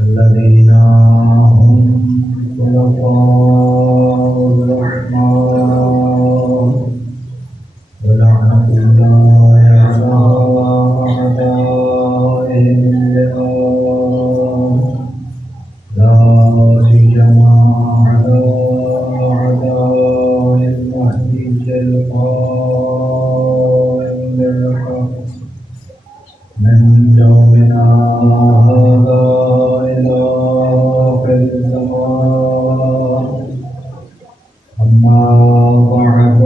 الذين هم خلفاء الرحمن ولعنة الله على أعدائهم اليوم لا سيما على أعداء المهدي القائم بالحق من يومنا هذا إلى آخر الزمان. أما بعد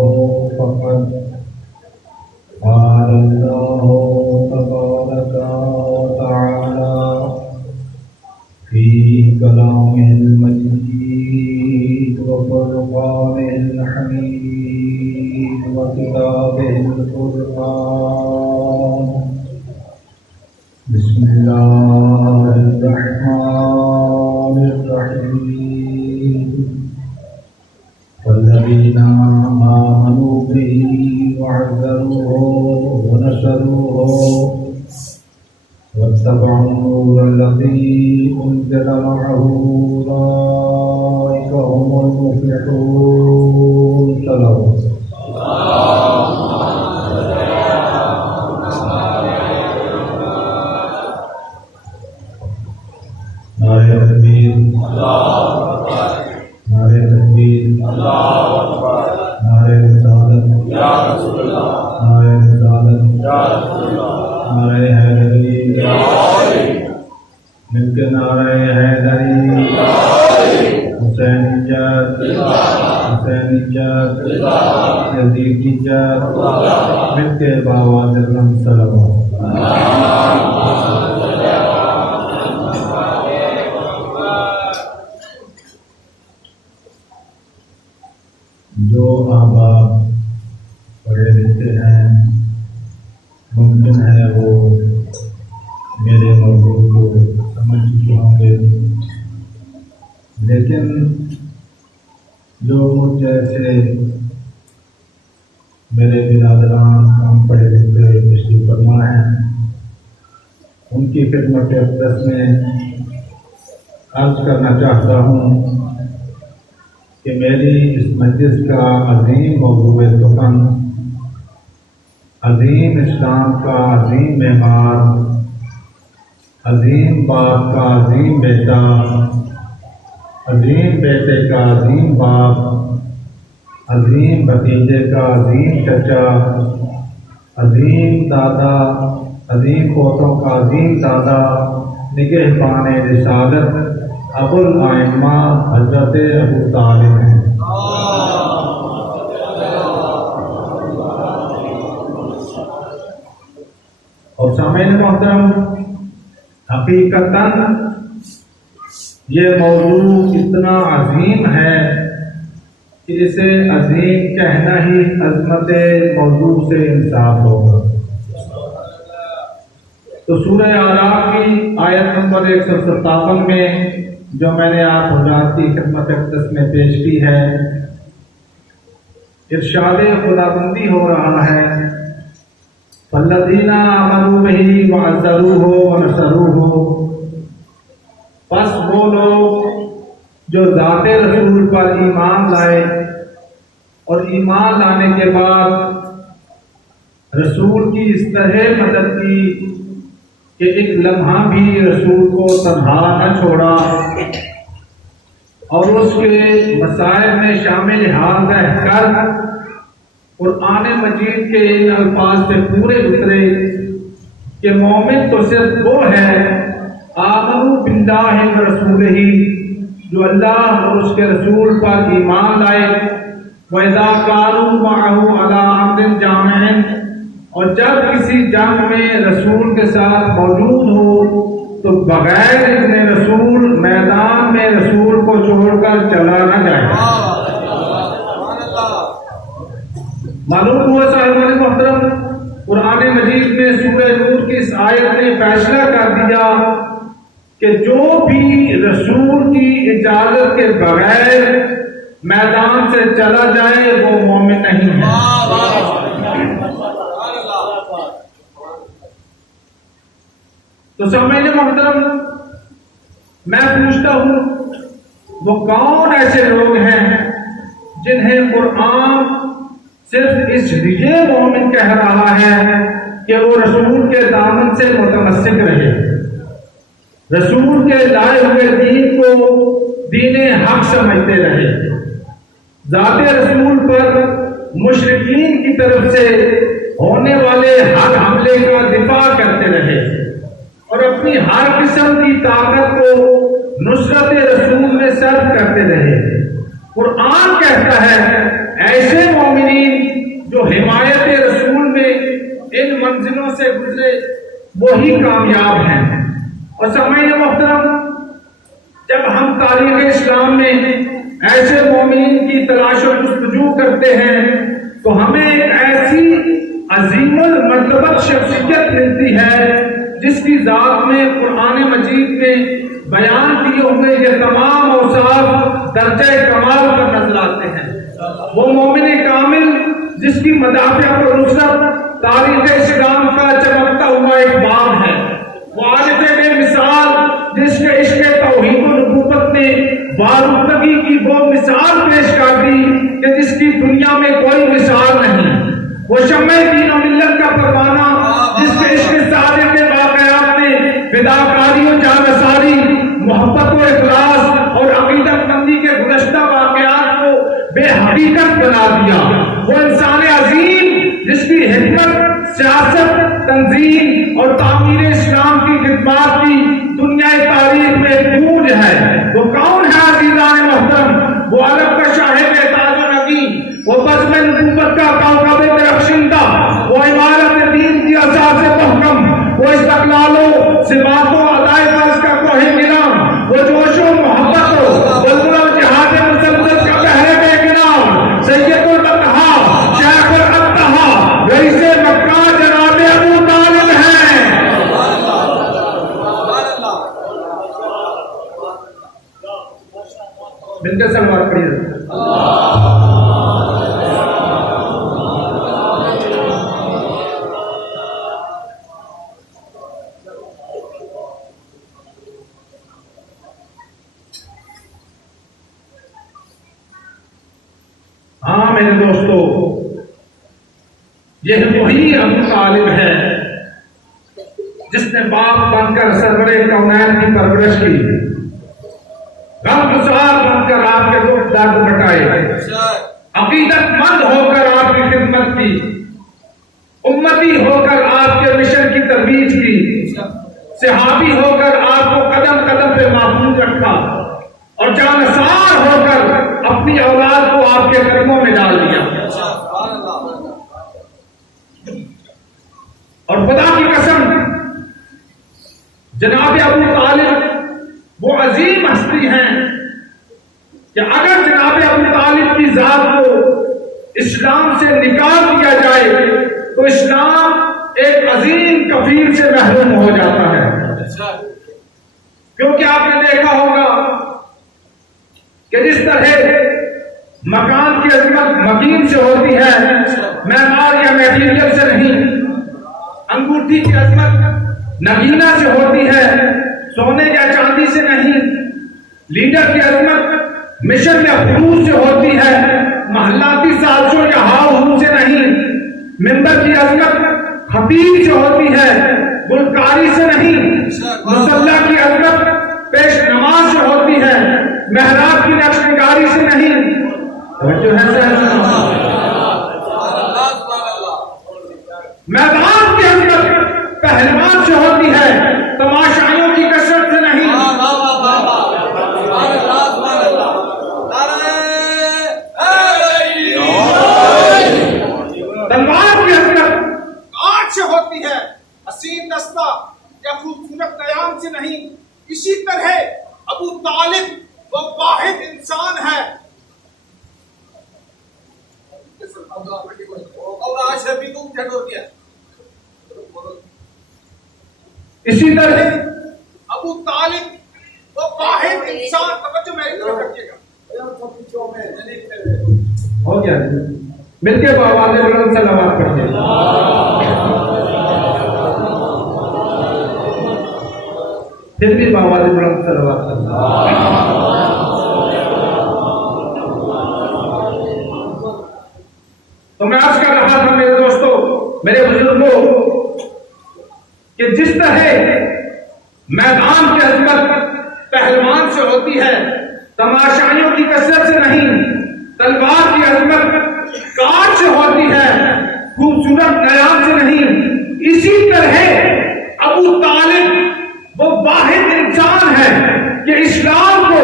فقد قال الله تبارك وتعالى في كلامه المجيد وفرقانه الحميد وكتابه القرآن. بسم الله الرحمن الرحيم. والذين آمنوا به وعزروه ونشروه واتبعوا النور الذي أنزل معه أولئك هم المفلحون. صلوا نعرہ تکبیر، نعرہ تکبیر، نعرہ رسالت، نعرہ رسالت، نعرہ حیدری، مل کے نعرہ حیدری، حسینیت، حسینیت، یزیدیت، مل کے باواد رحم صلوات. جو احباب پڑھے لکھے ہیں ممکن ہے وہ میرے موضوع کو سمجھ چکے ہوں گے، لیکن جو مجھ جیسے میرے برادران کم پڑھے لکھے تشریف فرما ہیں ان کی خدمت اقدس میں عرض کرنا چاہتا ہوں کہ میری اس مجلس کا عظیم موضوع سخن، عظیم اسلام کا عظیم معمار، عظیم باپ کا عظیم بیٹا، عظیم بیٹے کا عظیم باپ، عظیم بھتیجے کا عظیم چچا، عظیم دادا، عظیم پوتوں کا عظیم دادا، نگہبان رسالت ابو الائمہ حضرت ابو طالب ہیں. اور سامعین محترم، حقیقتاً یہ موضوع اتنا عظیم ہے کہ اسے عظیم کہنا ہی عظمت موضوع سے انصاف ہوگا. تو سورہ اعراف کی آیت نمبر 157 میں جو میں نے آپ حضرات کی خدمت اقدس میں پیش کی ہے، ارشاد خداوندی ہو رہا ہے فَالَّذِينَ آمَنُوا بِهِ وَعَزَّرُوهُ وَنَصَرُوهُ. پس وہ لوگ جو ذات رسول پر ایمان لائے اور ایمان لانے کے بعد رسول کی اس طرح مدد کی کہ ایک لمحہ بھی رسول کو تنہا نہ چھوڑا اور اس کے مسائل میں شامل حال رہ کر قرآن مجید کے ان الفاظ سے پورے اترے کہ مومن تو صرف وہ ہے آمنوا باللہ ورسولہ، جو اللہ اور اس کے رسول پر ایمان لائے، وَإِذَا كَانُوا مَعَهُ عَلَىٰ أَمْرٍ جَامِعٍ، اور جب کسی جنگ میں رسول کے ساتھ موجود ہو تو بغیر اذن رسول میدان میں رسول کو چھوڑ کر چلا نہ جائے. معلوم ہوا صاحب محترم، قرآن مجید میں سورہ نور کی اس آیت نے فیصلہ کر دیا کہ جو بھی رسول کی اجازت کے بغیر میدان سے چلا جائے وہ مومن نہیں ہے. تو سامعین محترم، میں پوچھتا ہوں وہ کون ایسے لوگ ہیں جنہیں قرآن صرف اس لیے مومن کہہ رہا ہے کہ وہ رسول کے دامن سے متمسک رہے، رسول کے لائے ہوئے دین کو دین حق سمجھتے رہے، ذات رسول پر مشرکین کی طرف سے ہونے والے ہر حملے کا دفاع کرتے رہے اور اپنی ہر قسم کی طاقت کو نصرت رسول میں صرف کرتے رہے۔ قرآن کہتا ہے ایسے مومنین جو حمایت رسول میں ان منزلوں سے گزرے وہی کامیاب ہیں۔ اور سامعین محترم، جب ہم تاریخ اسلام میں ایسے مومنین کی تلاش و جستجو کرتے ہیں تو ہمیں ایک ایسی عظیم المرتبت شخصیت ملتی ہے جس کی ذات میں قرآن مجید میں بیان کیے ہوئے یہ تمام اوصاف درجہ کمال پر نظر آتے ہیں۔ وہ مومن کامل جس کی مدافعت و نصرت تاریخ اسلام کا چمکتا ہوا ایک باب ہے، وہ عارف بے مثال جس کے عشق توحید و نبوت نے بارودگی کی وہ مثال پیش کر دی کہ جس کی دنیا میں کوئی مثال نہیں، وہ شمع دین و ملت کا پروانہ جس کے عشق صادق کے واقعات نے فداکاری و جانثاری، محبت و اخلاص اور عقیدت مندی کے گزشتہ واقعات کو بے حقیقت بنا دیا، وہ انسان عظیم جس کی حکمت، سیاست، تنظیم اور تعمیر اسلام کی خدمات کی دنیا تاریخ میں گونج ہے۔ وہ کون ہے عزیزان محترم؟ وہ عرب کا شاہد تاج و نگین، وہ بزم نبوت کا کوكب درخشندہ، وہ عمارت دین کی اساس محکم، وہ استقلال و ثبات و ادائے فرض کا کوہ نظام، وہ جوش و محبت و بلبل و جہاد مسلسل کا بحر بے گنام، سید البطحاء، شیخ الابطحاء، رئیس مکہ جناب ابو طالب ہیں۔ مل کے سلوات پڑھیے۔ ہاں میرے دوستو، یہ وہی ابو طالب ہے جس نے باپ بن کر سرور کونین کی پرورش کی، غمگسار بن کر آپ کے دکھ درد مٹائے، عقیدت مند ہو کر آپ کی خدمت کی، امتی ہو کر آپ کے مشن کی ترویج کی، صحابی ہو کر آپ کو قدم قدم پہ محفوظ رکھا اور جانثار ہو کر اپنی اولاد کو آپ کے قدموں میں ڈال دیا۔ اور خدا کی قسم، جناب ابو طالب وہ عظیم ہستی ہیں کہ اگر جناب ابو طالب کی ذات کو اسلام سے نکال دیا جائے تو اسلام ایک عظیم کفیل سے محروم ہو جاتا ہے۔ کیونکہ آپ نے دیکھا ہوگا کہ جس طرح مکان کی عظمت مکین سے ہوتی ہے، معمار یا میٹیریل سے نہیں، انگوٹھی کی عظمت نگینا سے ہوتی ہے، سونے یا چاندی سے نہیں، لیڈر کی عظمت مشن یا خلوص سے ہوتی ہے، محلاتی سازشوں یا ہاؤ ہو سے نہیں، ممبر کی عظمت خطیب سے ہوتی ہے، گلکاری سے نہیں، مصلی کی عظمت پیش نماز سے ہوتی ہے، محراب کی نقش نگاری سے نہیں، میدان کی عظمت پہلوان سے ہوتی ہے، تماشائیوں کی کثرت سے نہیں۔ تلوار کی عظمت آنکھ سے ہوتی ہے، حسین دستہ یا خوبصورت قیام سے نہیں۔ اسی طرح ابو طالب وہ واحد انسان ہے۔ اسی طرح ابو طالب وہ واحد انسان، توجہ میری طرف رکھیے گا، ہو گیا، مل کے بابا نے بلند صلوات پڑھتے۔ پھر بھی بابا نے بلند صلوات تو میں عرض کر رہا تھا میرے دوستو، میرے بزرگوں، کہ جس طرح میدان کی عظمت پہلوان سے ہوتی ہے، تماشائیوں کی کثرت سے نہیں، تلوار کی عظمت کاٹ سے ہوتی ہے، خوبصورت نیام سے نہیں، اسی طرح ابو طالب وہ واحد انسان ہے کہ اسلام کو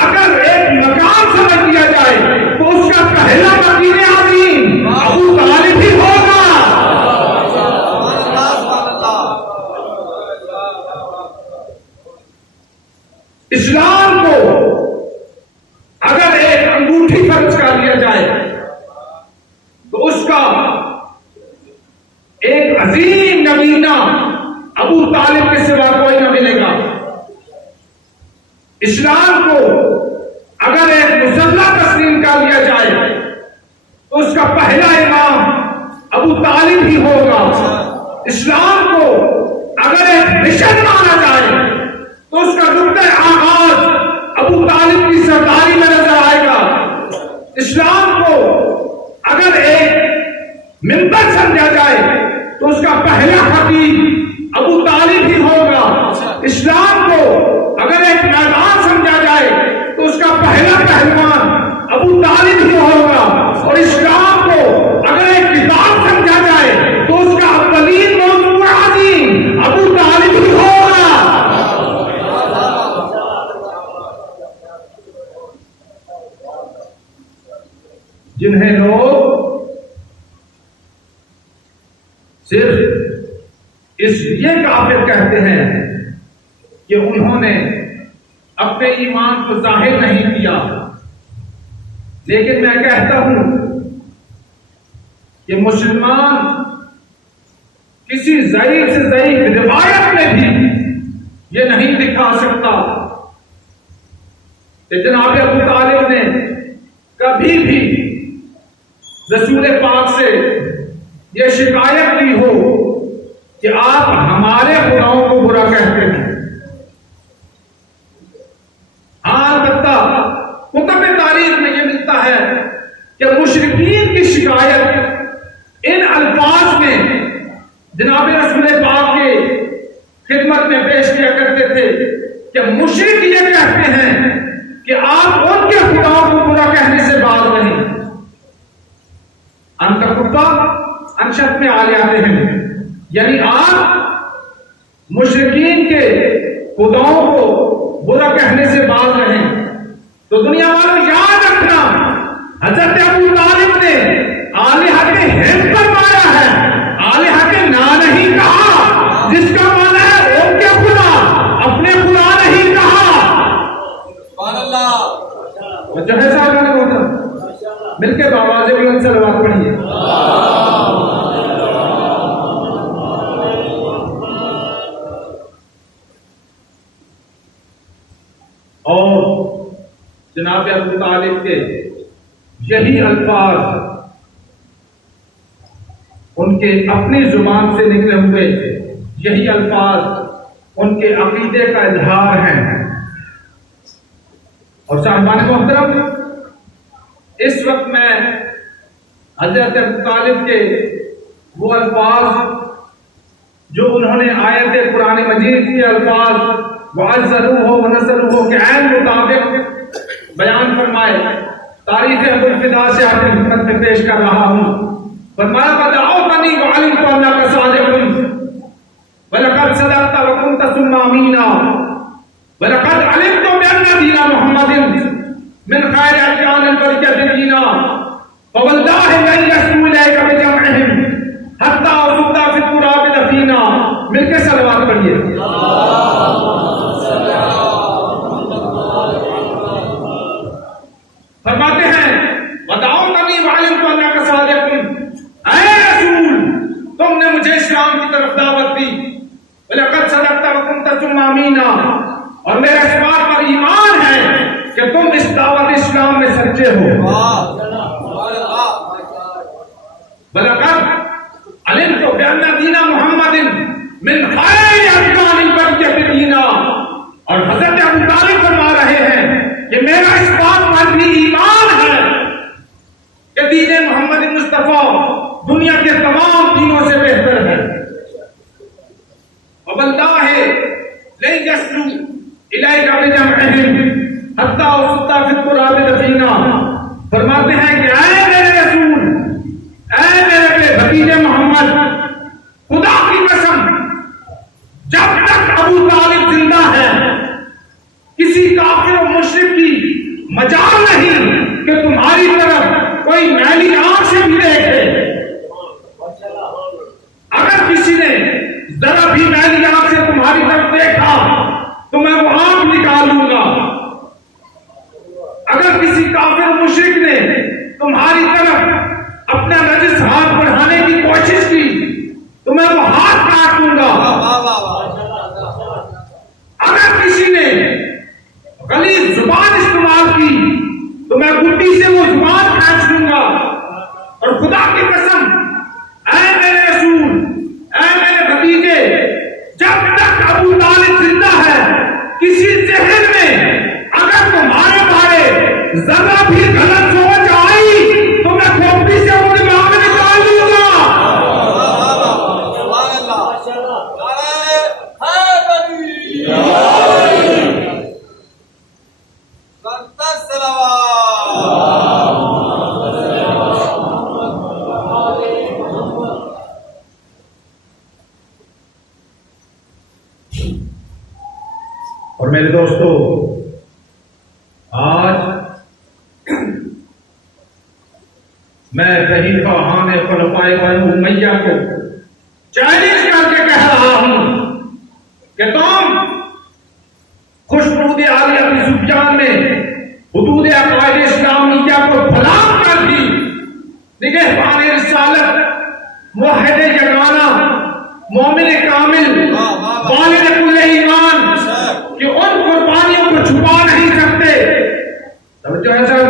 اگر ایک مقام سمجھ لیا جائے تو اس کا پہلا مکین عظیم ابو طالب ہی ہوگا۔ اسلام کو اگر ایک انگوٹھی فرض کر لیا جائے تو اس کا ایک عظیم نمونہ ابو طالب کے سوا کوئی نہ ملے گا۔ اسلام کو اگر ایک مسلح تسلیم کر لیا جائے تو اس کا پہلا امام ابو طالب ہی ہوگا۔ اسلام کو اگر ایک مشن مانا جائے تو اس کا نقطۂ آغاز ابو طالب کی سرداری میں نظر آئے گا۔ اسلام کو اگر ایک منبر سمجھا جائے تو اس کا پہلا خطیب ابو طالب ہی ہوگا۔ اسلام کو اگر ایک میدان سمجھا جائے تو اس کا پہلا پہلوان ابو طالب ہی ہوگا، اور اسلام کو اگر ایک کتاب سمجھا جائے تو اس کا اولین موضوع عظیم ابو طالب ہی ہوگا۔ جنہیں لوگ صرف اس لیے کافر کہتے ہیں کہ انہوں نے اپنے ایمان کو ظاہر نہیں کیا، لیکن میں کہتا ہوں کہ مسلمان کسی ضعیف سے ضعیف روایت میں بھی یہ نہیں دکھا سکتا کہ جناب ابو طالب نے کبھی بھی رسول پاک سے یہ شکایت کی ہو کہ آپ ہمارے خداؤں کو برا کہتے ہیں۔ البتہ کتب تاریخ میں یہ ملتا ہے کہ مشرکین کی شکایت ان الفاظ میں جناب رسول پاک کے خدمت میں پیش کیا کرتے تھے کہ مشرک یہ کہتے ہیں کہ آپ ان کے خداؤں کو برا کہنے سے باز نہیں۔ ان کا کتا انشت میں آ جاتے ہیں، یعنی آپ مشرکین کے خداؤں کو برا کہنے سے باز رہیں۔ تو دنیا والوں یاد رکھنا، حضرت ابو طالب نے آلہہ کے ہند پر مارا ہے، آلہہ کے نا نہیں کہا، جس کا معنی ہے ان کے خدا، اپنے خدا نہیں کہا۔ سبحان اللہ۔ جو ہے صاحب نے بولا مل کے بابا سے بلند صلوات پڑھیے۔ اور جناب ابو طالب کے یہی الفاظ ان کے اپنی زبان سے نکلے ہوئے، یہی الفاظ ان کے عقیدے کا اظہار ہیں۔ اور صاحبان محترم، اس وقت میں حضرت ابو طالب کے وہ الفاظ جو انہوں نے آیت قرآن مجید کے الفاظ وَعَزَّرُوهُ وَنَصَرُوهُ کے عین مطابق بیان فرمائے، تاریخ ابوالفدا سے آپ کی خدمت میں پیش کر رہا ہوں۔ فرمایا فَدَعَوْتَنِي وَعَلِمْتُ أَنَّكَ صَادِقٌ وَلَقَدْ صَدَقْتَ وَكُنْتَ ثُمَّ أَمِينًا وَلَقَدْ عَلِمْتُ بِأَنَّ دِينَ مُحَمَّدٍ من خیر ارکان البرکۃ دینا فواللہ لن یسمو الیک بجمعہم حتی اصبت فی التراب دفینا۔ مل کے صلوات پڑھیے۔ فرماتے ہیں ودعوتنی وعلمت انک صادق، اے رسول تم نے مجھے اسلام کی طرف دعوت دی، ولقد صدقت وکنت ثم امینا، اور میرے اس بات پر ایمان ہے کہ تم اس دعوت اسلام میں سچے ہو۔ وَلَقَدْ عَلِمْتُ بِأَنَّ دِينَ مُحَمَّدٍ مِنْ خَيْرِ أَرْكَانِ الْبَرِيَّةِ دِينًا، لن يصلوا إليك بجمعهم حتى وسط في التراب دفینا. فرماتے ہیں کہ اے میرے رسول، اے میرے بھتیجے محمد، خدا کی قسم جب تک ابو طالب زندہ ہے کسی کافر و مشرک کی مجال نہیں کہ تمہاری طرف کوئی میلی آنکھ سے بھی دیکھے. اگر کسی نے ذرا بھی میلی آنکھ سے تمہاری طرف دیکھا تو میں وہ آنکھ نکالوں گا. اگر کسی کافر مشرک نے تمہاری طرف اپنا نجس ہاتھ بڑھانے کی کوشش کی تو میں وہ ہاتھ کاٹ دوں گا. اگر کسی نے غلیظ زبان استعمال کی تو میں گٹی سے وہ زبان کھینچ دوں گا. اور خدا کی قسم اے میرے رسول، اے میرے بھتیجے، جب تک ابو طالب زندہ ہے کسی ذہن میں اگر تمہارے بارے ذرا بھی غلط سوچ آئی تو میں کھوپڑی سے وہ دماغ نکال لوں گا. اور میرے دوستو، آج میں صحیفہ حامد خلفائے بنو امیہ کو چیلنج کر کے کہہ رہا ہوں کہ تم خوشنود عالی ابی سفیان میں حدود عقائد اسلامیہ کو فلاں کر دی. نگہبان رسالت، موحد یگانہ، مومن کامل، والد کل ایمان کہ ان قربانیوں کو چھپا نہیں سکتے توجہ ہے صاحب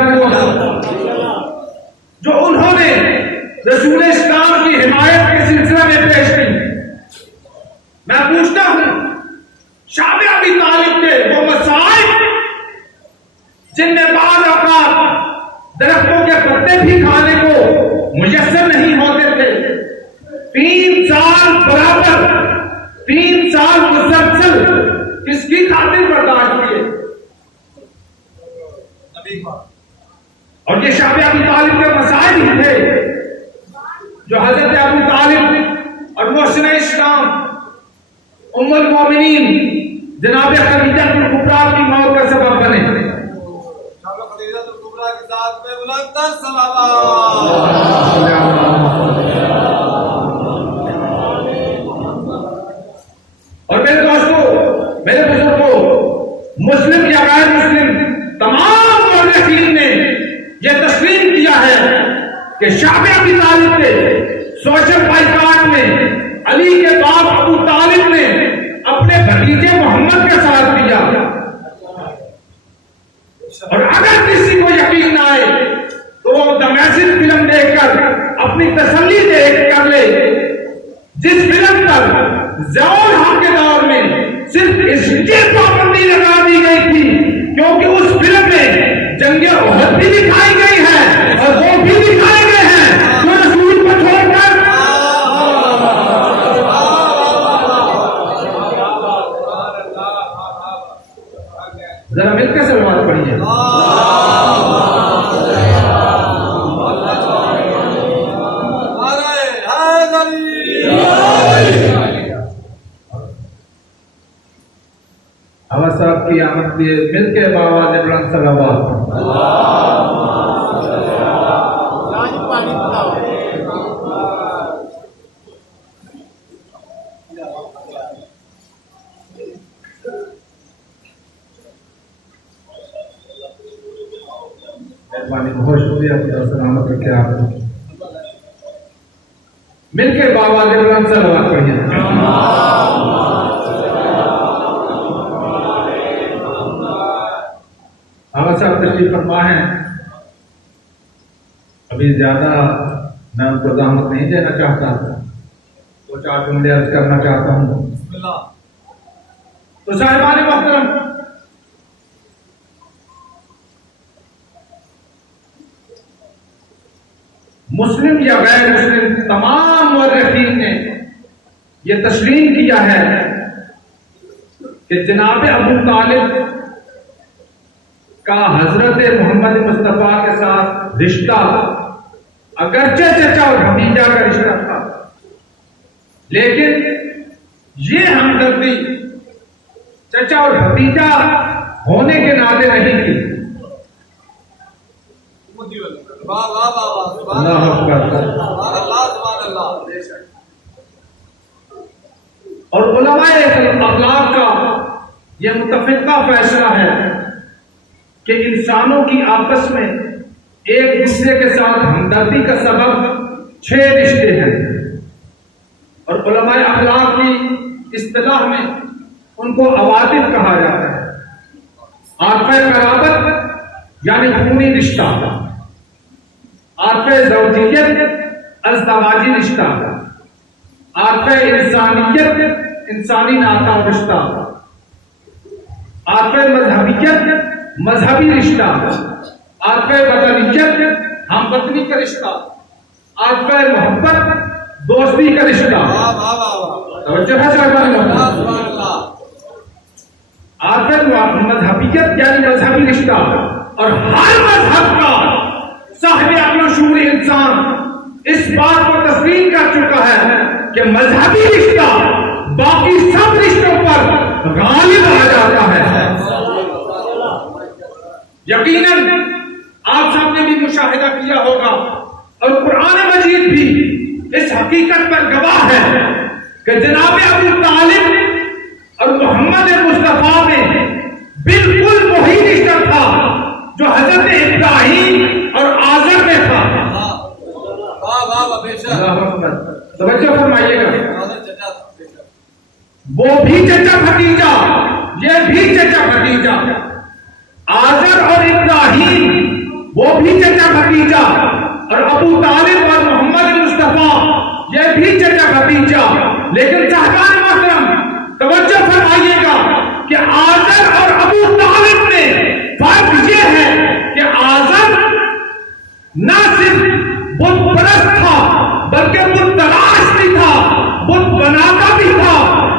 جو انہوں نے رسول اسلام کی حمایت کے سلسلہ میں پیش کی. میں پوچھتا ہوں شاب ابی طالب کے وہ مسائل جن میں بعض اوقات درختوں کے پتے بھی کھانے کو میسر نہیں ہوتے تھے، 3 سال برابر، 3 سال مسلسل کس کی خاطر برداشت کیے. اور یہ شاب ابی طالب کے مسائل ہی تھے جو حضرت ابو طالب اور محسن اسلام ام المومنین جناب خدیجہ الکبریٰ کی موت کا سبب بنے. خدیجہ الکبریٰ کے ساتھ میں بلند تر صلوات. اور میرے دوستو، میرے بزرگوں، مسلم یا غیر مسلم تمام مورخین نے یہ تسلیم کیا ہے کہ شاب ابی طالب کے سوشل بائیکاٹ میں علی کے باپ ابو طالب نے اپنے بھتیجے محمد کے ساتھ کیا. اور اگر کسی کو یقین نہ آئے تو وہ دی میسج فلم دیکھ کر اپنی تسلی دیکھ کر لے، جس فلم پر ضیاء الحق کے دور میں صرف اس کی پابندی لگا دی گئی تھی کیونکہ اس فلم میں جنگ احد بھی دکھائی گئی ہے اور وہ بھی دکھائے گئے ہیں جو رسول کو چھوڑ کر. ذرا مل کے سلوات پڑھیے. آواز صاحب کی آمد کے مل کے باواز بلند صلوات. مہربانی، بہت شکریہ، خدا سلامت رکھے آپ کو. مل کے باواز بلند صلوات پڑھیے. آغا صاحب تشریف فرما ہے. ابھی زیادہ میں ان کو زحمت نہیں دینا چاہتا، تو 4 جملے عرض کرنا چاہتا ہوں. تو صاحبان محترم، مسلم یا غیر مسلم تمام مورخین نے یہ تسلیم کیا ہے کہ جناب ابو طالب کا حضرت محمد مصطفیٰ کے ساتھ رشتہ اگرچہ چچا اور بھتیجا کا رشتہ تھا، لیکن یہ ہمدردی چچا اور بھتیجا ہونے کے ناطے نہیں تھی۔ اللہ اکبر۔ اور علماء اخلاق کا یہ متفقہ فیصلہ ہے کہ انسانوں کی آپس میں ایک دوسرے کے ساتھ ہمدردی کا سبب 6 رشتے ہیں، اور علماء اخلاق کی اصطلاح میں ان کو عواطف کہا جاتا ہے۔ عاطفہ قرابت یعنی خونی رشتہ، عاطفہ زوجیت ازدواجی رشتہ، عاطفہ انسانیت انسانی ناتا و رشتہ، عاطفہ مذہبیت مذہبی رشتہ، عاطفہ وطنیت ہم وطنی کا رشتہ، عاطفہ محبت دوستی کا رشتہ، توجہ ہے عاطفہ مذہبیت یعنی مذہبی رشتہ۔ اور ہر مذہب کا صاحب عقل و شعور انسان اس بات کو تسلیم کر چکا ہے کہ مذہبی رشتہ باقی سب رشتوں پر غالب آ جاتا ہے۔ یقیناً آپ سب نے بھی مشاہدہ کیا ہوگا اور قرآن مجید بھی اس حقیقت پر گواہ ہے کہ جناب ابو طالب اور محمد مصطفیٰ میں بالکل وہی رشتہ تھا جو حضرت ابراہیم اور آزر میں تھا۔ توجہ فرمائیے گا، وہ بھی چچا بھتیجا، یہ بھی چچا بھتیجا، آزر اور ابراہیم وہ بھی چچا بھتیجا، اور ابو طالب اور محمد مصطفیٰ یہ بھی چچا بھتیجا۔ لیکن صاحبان محترم توجہ فرمائیے گا کہ آزر اور ابو طالب میں فرق یہ ہے کہ آزر نہ صرف بت پرست تھا بلکہ بت تراش بھی تھا، بت بناتا بھی تھا،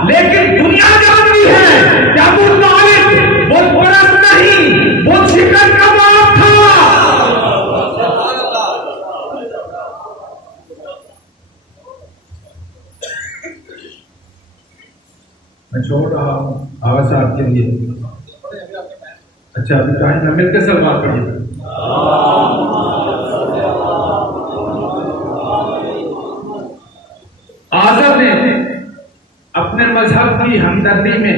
لیکن دنیا جانتی ہے کہ ابو طالب بت پرست نہیں، بت شکن کا باپ تھا۔ میں چھوڑ رہا ہوں آواز آپ کے لیے۔ اچھا ابھی ٹائم ہے، مل کے سلوات پڑھیے۔ آزر نے اپنے مذہب کی ہمدردی میں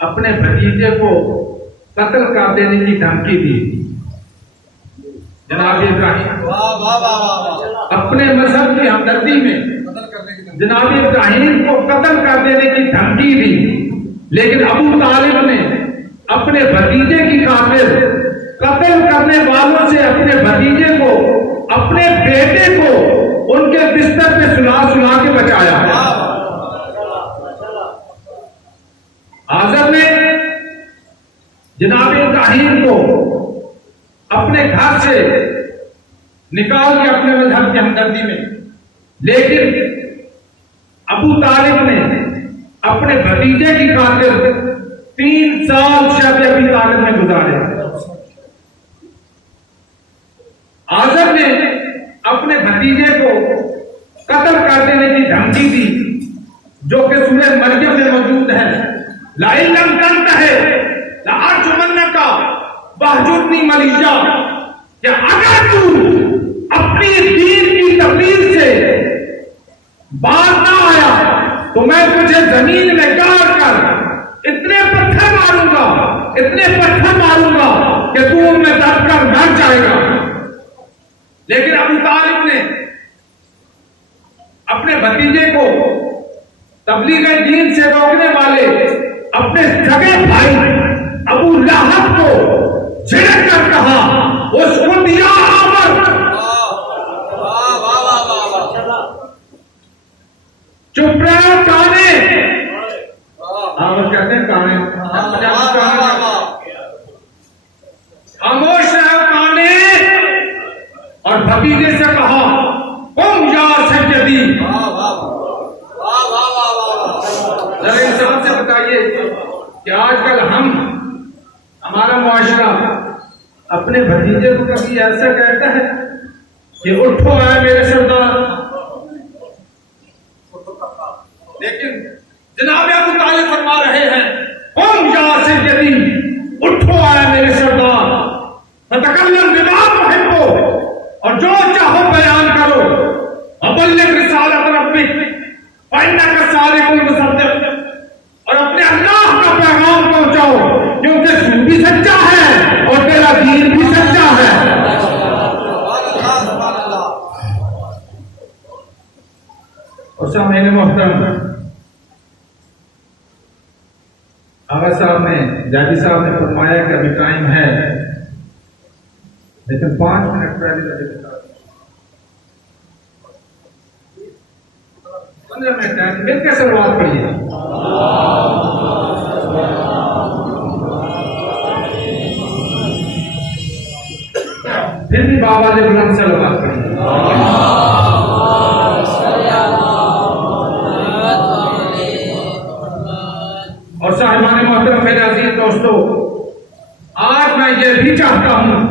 اپنے بھتیجے کو قتل کر دینے کی دھمکی دی۔ جناب ابراہیم اپنے مذہب کی ہمدردی میں جناب ابراہیم کو قتل کر دینے کی دھمکی دی، لیکن ابو طالب نے اپنے بھتیجے کی خاطر قتل کرنے والوں سے اپنے بھتیجے کو، اپنے بیٹے کو ان کے بستر پہ سلا کے بچایا۔ آزر نے جناب ابراہیم کو اپنے گھر سے نکال کے اپنے مذہب کی ہمدردی میں، لیکن ابو طالب نے اپنے بھتیجے کی خاطر 3 سال شب ابی طالب میں گزارے۔ آزر نے اپنے بھتیجے کو قتل کر دینے کی دھمکی دی، جو کہ سورہ مریم میں موجود ہے، لَئِن لَّمْ تَنْتَهِ لَأَرْجُمَنَّكَ وَاهْجُرْنِي مَلِيًّا، کہ اگر تو اپنی دین کی تبلیغ سے باز نہ آیا تو میں تجھے زمین میں گاڑ کر اتنے پتھر ماروں گا کہ تو ان میں دب کر مر جائے گا۔ لیکن ابو طالب نے اپنے بھتیجے کو تبلیغ دین سے روکنے والے اپنے سگے بھائی ابو لہب کو جھڑک کر کہا، اس کو دیا آمر، چپ رہو کانے، آمر کہتے ہیں کانے، خاموش رہو کانے، اور بھتیجے سے کہا قم یا سیدی۔ ذرا انسان سے بتائیے کہ آج کل ہمارا معاشرہ اپنے بھتیجے کو کبھی ایسا کہتا ہے کہ اٹھو ہے میرے سردار، لیکن جناب ابو طالب فرما رہے ہیں قم یا سیدی، اٹھو ہے میرے سردار، فتکلم بما تحب، اور جو چاہو بیان کرو، وبلغ رسالت ربک فإنک صادق المصدق، اور اپنے اللہ کا پیغام پہنچاؤ کیونکہ تو بھی سچا ہے اور تیرا دین بھی سچا ہے۔ اور سامعین محترم، آغا صاحب نے جاجی صاحب نے فرمایا کہ ابھی ٹائم ہے، لیکن 5 منٹ پہلے بتا دوں 15 منٹ ہے، مل کے سلوات پڑھیے۔ پھر بھی بابا جی بلند سلوات پڑھیے۔ اور صاحبان محترم، میرے عزیز دوستو، آج میں یہ بھی چاہتا ہوں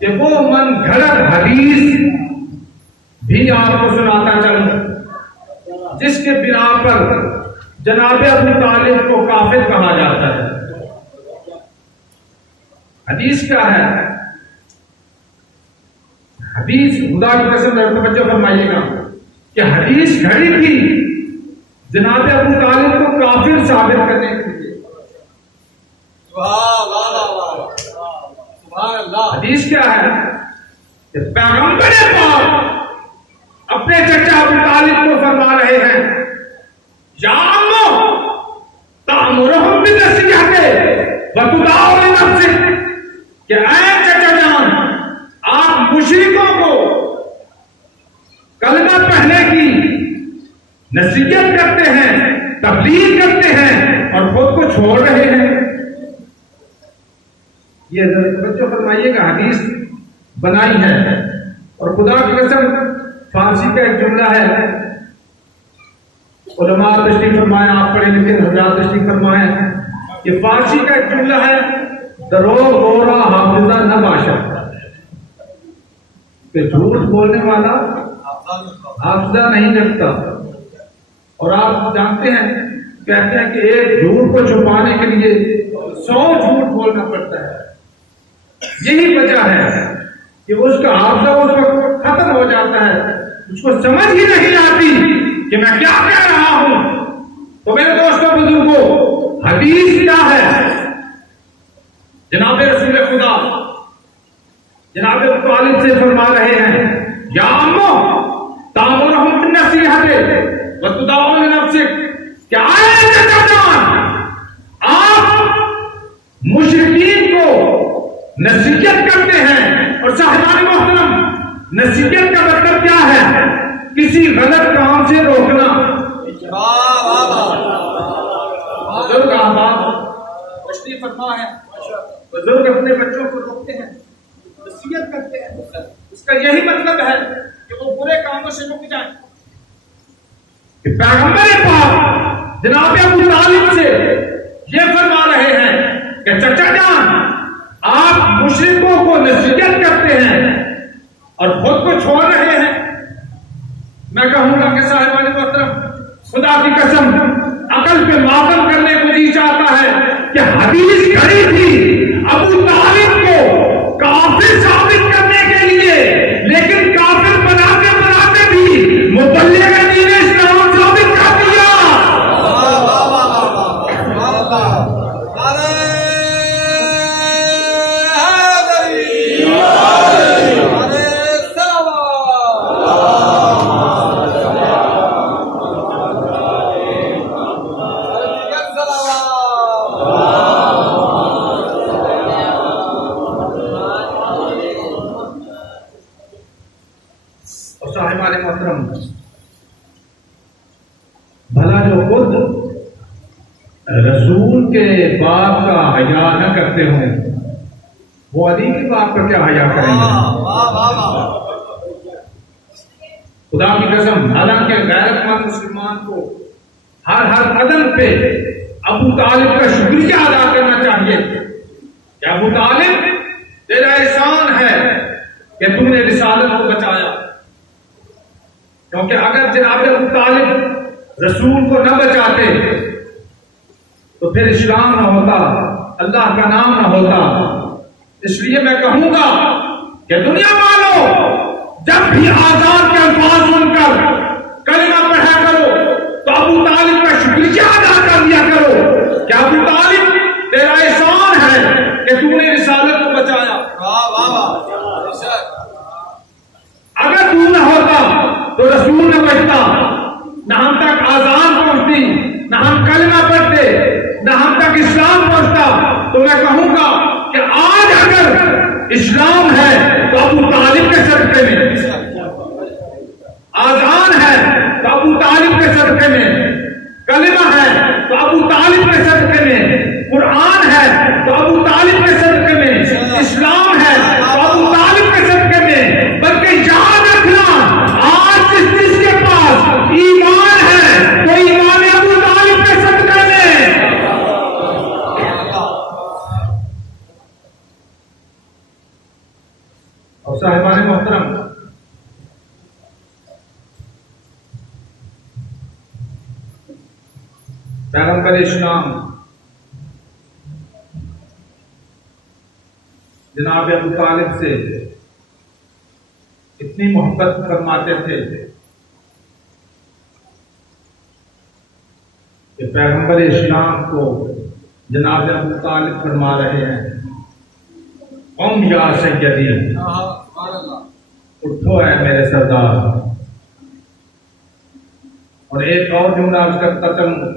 کہ وہ من گھڑت حدیث بھی آپ کو سناتا چلوں جس کے بنا پر جناب ابو طالب کو کافر کہا جاتا ہے۔ حدیث کیا ہے؟ حدیث، خدا کی قسم توجہ فرمائیے گا کہ حدیث گھڑی تھی جناب ابو طالب کو کافر ثابت کرنے کے لیے۔ حدیث کیا ہے کہ پیغمبر پاک اپنے چچا ابو طالب کو فرما رہے ہیں یا عمو تأمرہم بالنصیحۃ وتدعو لنفسک، کہ اے چچا جان، آپ مشرکوں کو کلمہ پڑھنے کی نصیحت کرتے ہیں، تبلیغ کرتے ہیں اور خود کو چھوڑ رہے ہیں۔ یہ توجہ فرمائیے گا، حدیث بنائی ہے، اور خدا کی قسم فارسی کا ایک جملہ ہے، علماء تشریف فرمائے، آپ پڑھے لکھے حضرات تشریف فرمائے، یہ فارسی کا ایک جملہ ہے، دروغ گورا حافظہ نہ باشد، کہ جھوٹ بولنے والا حافظہ نہیں رکھتا۔ اور آپ جانتے ہیں، کہتے ہیں کہ ایک جھوٹ کو چھپانے کے لیے 100 جھوٹ بولنا پڑتا ہے۔ یہی وجہ ہے کہ اس کا حافظہ اس وقت ختم ہو جاتا ہے، اس کو سمجھ ہی نہیں آتی کہ میں کیا کہہ رہا ہوں۔ تو میرے دوستوں بزرگوں، حدیث کیا ہے؟ جناب رسول خدا جناب ابو طالب سے فرما رہے ہیں یا عمو تأمرہم بالنصیحۃ وتدعو لنفسک، کہ آئے چچا جان، آپ مشرکین کو نصیحت کرتے ہیں۔ اور صاحبان محترم، نصیحت کا مطلب کیا ہے؟ کسی غلط کام سے روکنا۔ بزرگ احباب تشریف فرما ہے، بزرگ اپنے بچوں کو روکتے ہیں، نصیحت کرتے ہیں، اس کا یہی مطلب ہے کہ وہ برے کاموں سے رک جائیں۔ کہ پیغمبر پاک جناب ابو طالب سے یہ فرما رہے ہیں کہ چچا جان، آپ مشرکوں کو نصیحت کرتے ہیں اور خود کو چھوڑ رہے ہیں۔ میں کہوں گا کہ صاحبان محترم، خدا کی قسم عقل پہ ماتم کرنے کو جی چاہتا ہے کہ حدیث گھڑی تھی ابو طالب کو کافر ثابت کرنے کے لیے، لیکن کافر بناتے بناتے بھی مبلغ دین اسلام ثابت کر دیا۔ بھلا جو خود رسول کے باپ کا حیا نہ کرتے ہوں، وہ علی کے باپ کا کیا حیا کریں گے؟ خدا کی قسم، حالانکہ غیرت مند مسلمان کو ہر قدم پہ ابو طالب کا کہ تم نے رسالت کو بچایا، کیونکہ اگر جناب ابو طالب رسول کو نہ بچاتے تو پھر اسلام نہ ہوتا، اللہ کا نام نہ ہوتا۔ اس لیے میں کہوں گا کہ دنیا والوں، جب بھی آزاد کے الفاظ سن کر کلمہ پڑھا کرو تو ابو طالب کا شکریہ ادا کر دیا کرو کہ ابو طالب تیرا احسان ہے کہ تم نے رسالت کو بچایا۔ اگر تو نہ ہوتا تو رسول نہ بچتا، نہ ہم تک آزان پہنچتی، نہ ہم کلمہ پڑھتے، نہ ہم تک اسلام پہنچتا۔ تو میں کہوں گا کہ آج اگر اسلام ہے تو ابو طالب کے صدقے میں، آزان ہے تو ابو طالب کے صدقے میں، کلمہ ہے تو ابو طالب کے صدقے میں، قرآن ہے تو ابو طالب کے صدقے میں، اسلام ہے تو ابو طالب کے صدقے میں۔ بلکہ یاد رکھنا، آج جس کے پاس ایمان ہے تو ایمان ابو طالب کے صدقے میں۔ اور صاحبان محترم، پیغمبر اسلام جناب ابو طالب سے اتنی محبت فرماتے تھے کہ پیغمبر اسلام کو جناب ابو طالب فرما رہے ہیں، قم یا سیدی، اٹھو اے میرے سردار۔ اور ایک اور جملہ عرض کرتا چلوں،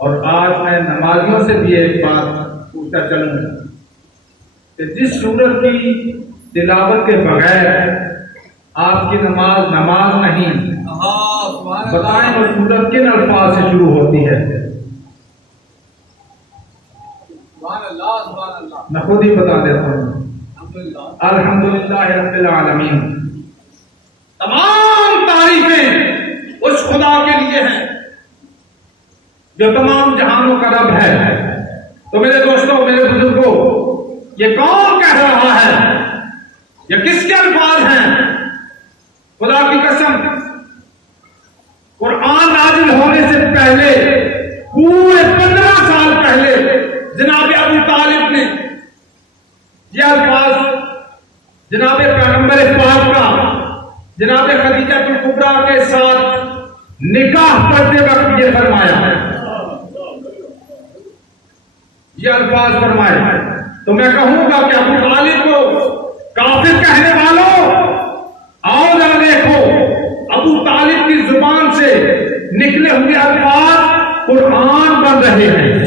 اور آج میں نمازیوں سے بھی ایک بات پوچھتا چلوں کہ جس سورت کی تلاوت کے بغیر آپ کی نماز نہیں، بتائیں وہ سورت کن الفاظ سے شروع ہوتی ہے؟ میں خود ہی بتا دیتا ہوں، الحمدللہ رب العالمین۔ تمام تعریفیں اس خدا کے لیے ہیں جو تمام جہانوں کا رب ہے۔ تو میرے دوستوں، میرے بزرگوں، یہ کون کہہ رہا ہے؟ یہ کس کے الفاظ ہیں؟ خدا کی قسم، قرآن نازل ہونے سے پہلے پورے 15 سال پہلے جناب ابو طالب نے یہ الفاظ جناب پیغمبر پاک کا جناب خدیجہ الکبریٰ کے ساتھ نکاح پڑھتے وقت یہ فرمایا ہے، یہ الفاظ فرمائے۔ تو میں کہوں گا کہ ابو طالب کو کافر کہنے والوں، آؤ نہ دیکھو، ابو طالب کی زبان سے نکلے ہوئے الفاظ قرآن بن رہے ہیں۔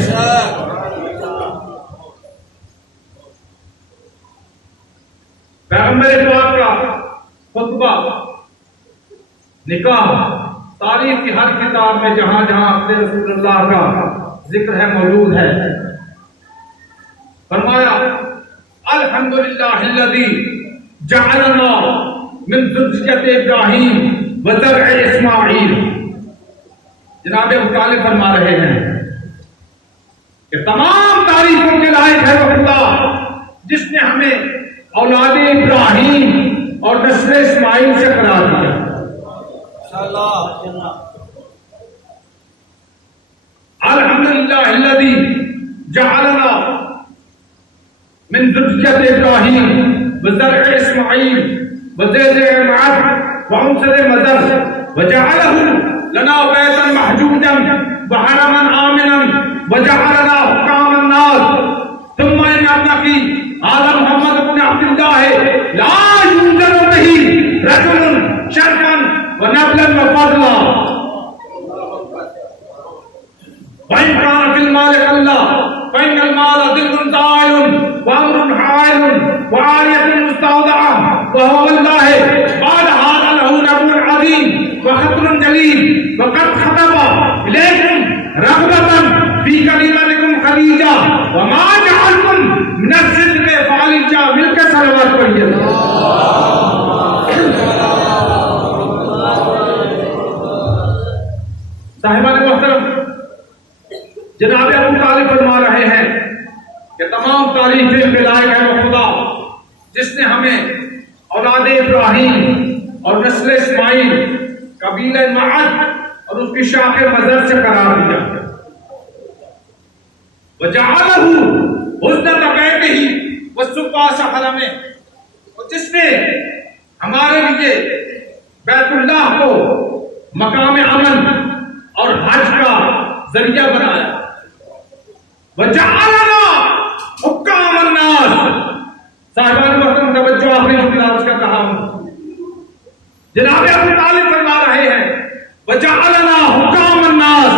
پیغمبر پاک کا خطبہ، نکاح، تاریخ کی ہر کتاب میں جہاں جہاں اپنے رسول اللہ کا ذکر ہے موجود ہے۔ فرمایا الحمدللہ الذی جعلنا من ذریۃ ابراہیم وزرع اسماعیل۔ جناب ابو طالب فرما رہے ہیں کہ تمام تعریفوں کے لائق ہے وہ خدا جس نے ہمیں اولاد ابراہیم اور نسل اسماعیل سے قرار دیا۔ الحمدللہ الذی جعلنا من ذریۃ ابراہیم وزرع اسماعیل وزرع معاذ وعنصر مدر وجعلہ لنا بیتا محجوجا وحرما آمنا وجعلنا حکام الناس ثم ان ابنکی آل محمد بن عبداللہ لا یوزن به رجل شرفا ونبلا وفضلا وإن كان في المال قلة فإن المال ذل زائل وأمر حائل وعارية مستودعة وهو والله بعد هذا له نبو عظيم وخطر جليل وقد خطب إليكم رغبة في كلمتكم خديجة وما جعلكم من الصدق فعلجا ملك صلوات پڑھیے۔ صاحبان محترم، جناب ابو طالب فرما رہے ہیں کہ تمام تعریفیں کے لائق ہے وہ خدا جس نے ہمیں اولاد ابراہیم اور نسل اسماعیل قبیلہ معد اور اس کی شاخ مزر سے قرار دیا. وجعلہ حسنۃ بیتہ وسباس حرمہ، اور جس نے ہمارے لیے بیت اللہ کو مقام امن اور حج کا ذریعہ بنایا. وجعلنا حکام الناس. صاحبان محترم توجہ، آپ نے اس کا کہا جناب ابو طالب فرما رہے ہیں وجعلنا حکام الناس،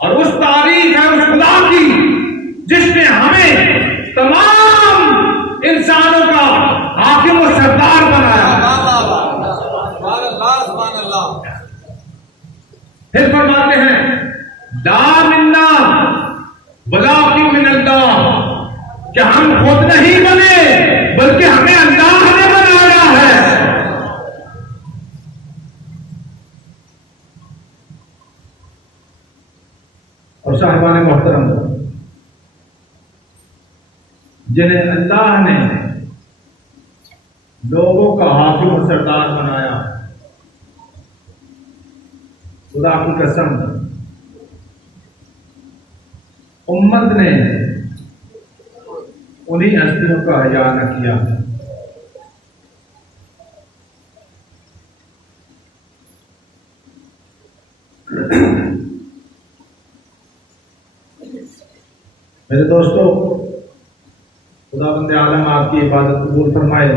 اور اس تعریف ہے اس خدا کی جس نے ہمیں تمام انسانوں کا حاکم و سردار بنایا. پھر فرماتے ہیں لا منا ولکن من اللہ، کہ ہم خود نہیں بنے بلکہ ہمیں اللہ نے بنایا ہے. اور صاحبان محترم، جنہیں اللہ نے لوگوں کا حاکم و سردار بنایا، خدا کی قسم امت نے انہی ہستیوں کا حیا نہ کیا. میرے دوستو، خدا بند عالم آپ کی عبادت قبول فرمائے.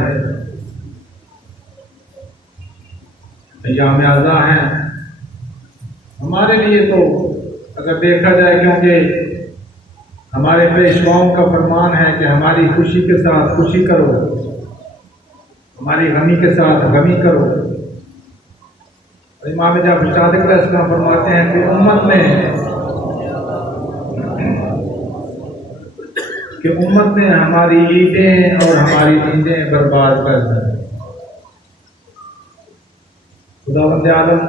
ایام اعزاء ہیں ہمارے لیے، تو اگر دیکھا جائے کیونکہ ہمارے پیشواؤں کا فرمان ہے کہ ہماری خوشی کے ساتھ خوشی کرو، ہماری غمی کے ساتھ غمی کرو. امام جعفر صادق علیہ السلام فرماتے ہیں کہ امت نے ہماری عیدیں اور ہماری نیندیں برباد کر دی. خدا بند عالم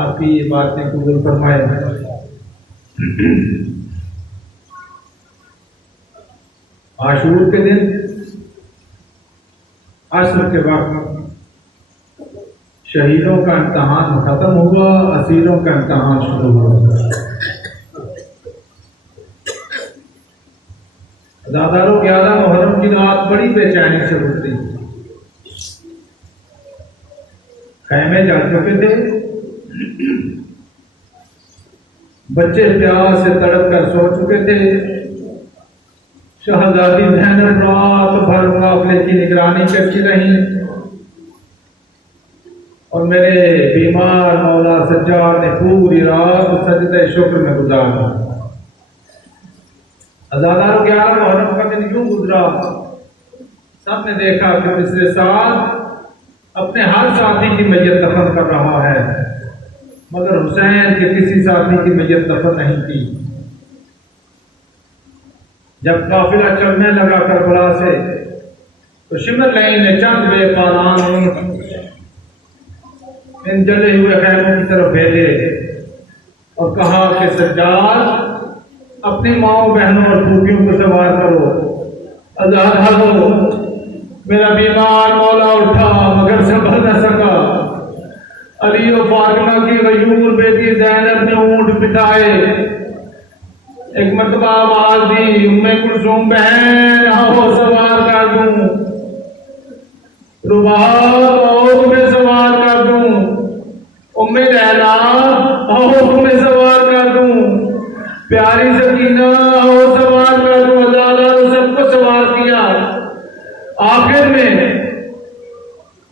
آپ کی یہ باتیں قبول فرمائے. عاشور کے دن عصر کے وقت شہیدوں کا امتحان ختم ہوا، اسیروں کا امتحان شروع ہوا. عزاداروں 11 محرم کی رات بڑی بے چینی سے گزری. خیمے جا چکے تھے، بچے پیاس سے تڑپ کر سو چکے تھے. شہزادی زینب رات بھر قافلے کی نگرانی کرتی رہی، اور میرے بیمار مولا سجاد نے پوری رات سجدہ شکر میں گزارا. عزاداروں 11 محرم کا دن یوں گزرا، سب نے دیکھا کہ پچھلے سال اپنے ہر ساتھی کی میت دفن کر رہا ہے، مگر حسین کے کسی ساتھی کی میت دفن نہیں کی. جب قافلہ چلنے لگا کربلا سے، تو شمر لئی نے چند بے پالان ان جلے ہوئے خیموں کی طرف بھیجے اور کہا کہ سجاد اپنی ماؤں بہنوں اور پھوپھیوں کو سوار کرو. آزاد ہو. میرا بیمار مولا اٹھا مگر سنبھل نہ سکا. علی و فاطمہ کی غیور بیٹی زینب نے اونٹ بٹھائے. ایک مرتبہ آواز دی ام کلثوم بہن آؤ سوار کر دوں، رباب آؤ تمہیں سوار کر دوں، ام لیلا آؤ تمہیں سوار کر دوں، پیاری سکینہ آؤ سوار کر دوں. عزاداروں سب کو سوار کیا. آخر میں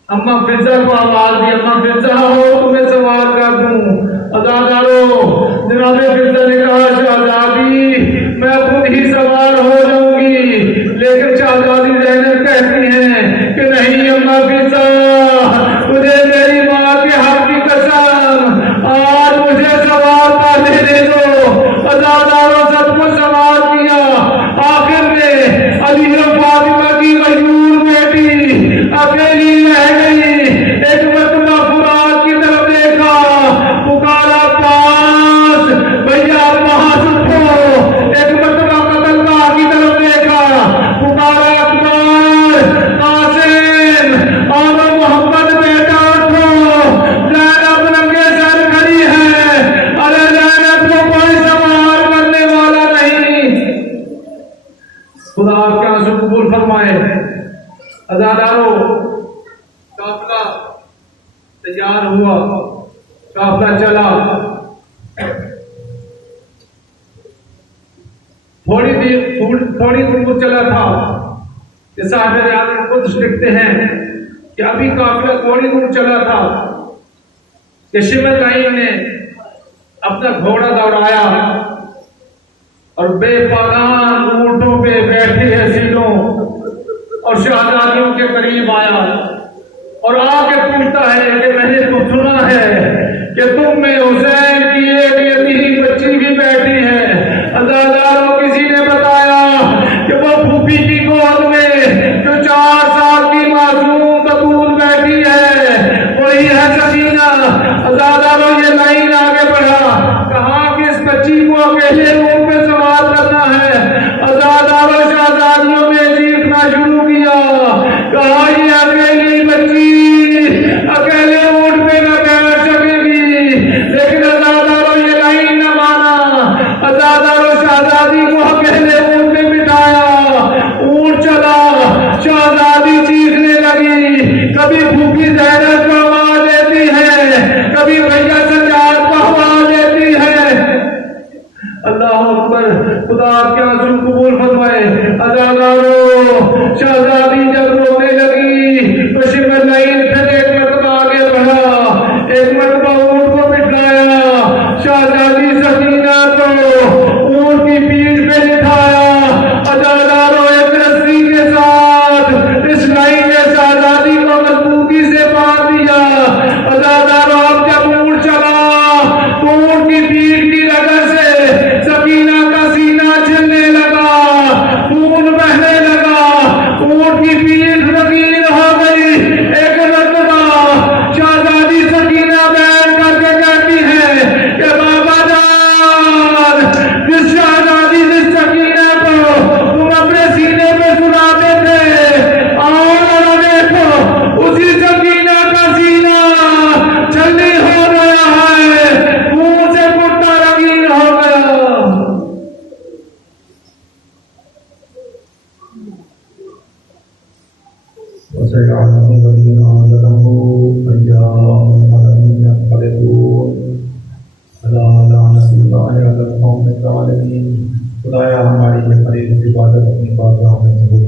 اما فضا کو آواز دی اما فضا ہو تمہیں سوار کر دوں. عزاداروں جناب فضا نے کہا شہزادی میں خود ہی سوار ہو جاؤں گی، لیکن شہزادی زینب کہتی ہیں کہ نہیں اما فضا، تجھے میری ماں کے حق کی قسم آج مجھے سوار کرنے دے دو. عزاداروں سب کو سوار کیا. آخر میں علی و فاطمہ کی غیور بیٹی اکیلی رہ گئی. ایک مرتبہ فرات کی طرف دیکھا، پکارا پاس بھیا وہاں فرمائے عزادارو قافلہ تیار ہوا، قافلہ چلا، تھوڑی دور چلا تھا کہ صاحب ریاض خود لکھتے ہیں کہ ابھی قافلہ تھوڑی دور چلا تھا کہ شمر لائن نے اپنا گھوڑا دوڑایا اور بے پالان اونٹوں پہ بیٹھی حسینوں اور شہزادیوں کے قریب آیا اور آ کے پوچھتا ہے کہ میں نے تو سنا ہے کہ تم میں حسین کی ایک یتیم بچی بھی بیٹھی ہے، عزاداروں کسی نے بتایا کہ وہ پھوپھی کی گود میں جو 4 سال کی معصوم بطول بیٹھی ہے وہی ہے سکینہ۔ عزاداروں یہ لائن آگے بڑھا، کہا کہ اس بچی کو اکیلے اونٹ پہ سوار کرنا ہے۔ عزاداروں شہزادیوں نے چیخنا شروع کیا، کہا یہ اکیلی بچی اکیلے اونٹ پہ نہ بیٹھ سکے گی، لیکن عزاداروں یہ لائن نہ مانا۔ عزاداروں شہزادی کو اکیلے اونٹ پہ بٹھایا، اونٹ چلا، شہزادی چیخنے لگی، کبھی پھوپھی زینب کو آواز دیتی ہے، کبھی بھیا سجاد کو آواز دیتی ہے۔ اللہ اکبر، خدا کے آنسو قبول فرمائے۔ عزاداروں شہزادی جب رونے لگی تو شمر لائن پھر ایک مرتبہ آگے بڑھا، ایک مرتبہ اونٹ کو بٹھایا، شہزادی سکینہ کو اونٹ کی پیٹھ پہ بٹھایا۔ عزاداروں ایک رسی کے ساتھ اس لائن نے شہزادی کو مضبوطی سے باندھ دیا۔ عزاداروں اب جب اونٹ چلا تو اونٹ کی پیٹھ کی رگڑ سے سکینہ کا سینہ چھلنے لگا، خون بہنے لگا، اونٹ کی پیٹھ رگیر ہو گئی۔ ایک مرتبہ شہزادی سکینہ بیٹھ کر کے کہتی ہے کہ بابا جان، جس شہزادی جس سکینہ کو تم اپنے سینے پہ سلاتے تھے، آؤ ذرا دیکھو اسی سکینہ کا سینہ چھلنی ہو گیا ہے، خون سے کرتا رنگین ہو گیا۔ وسيعلم الذين ظلموا أيام ينقلبون ألا لعنة الله على القوم الظالمين۔ خدایا ہماری یہ قریب عبادت اپنی بارگاہ میں قبول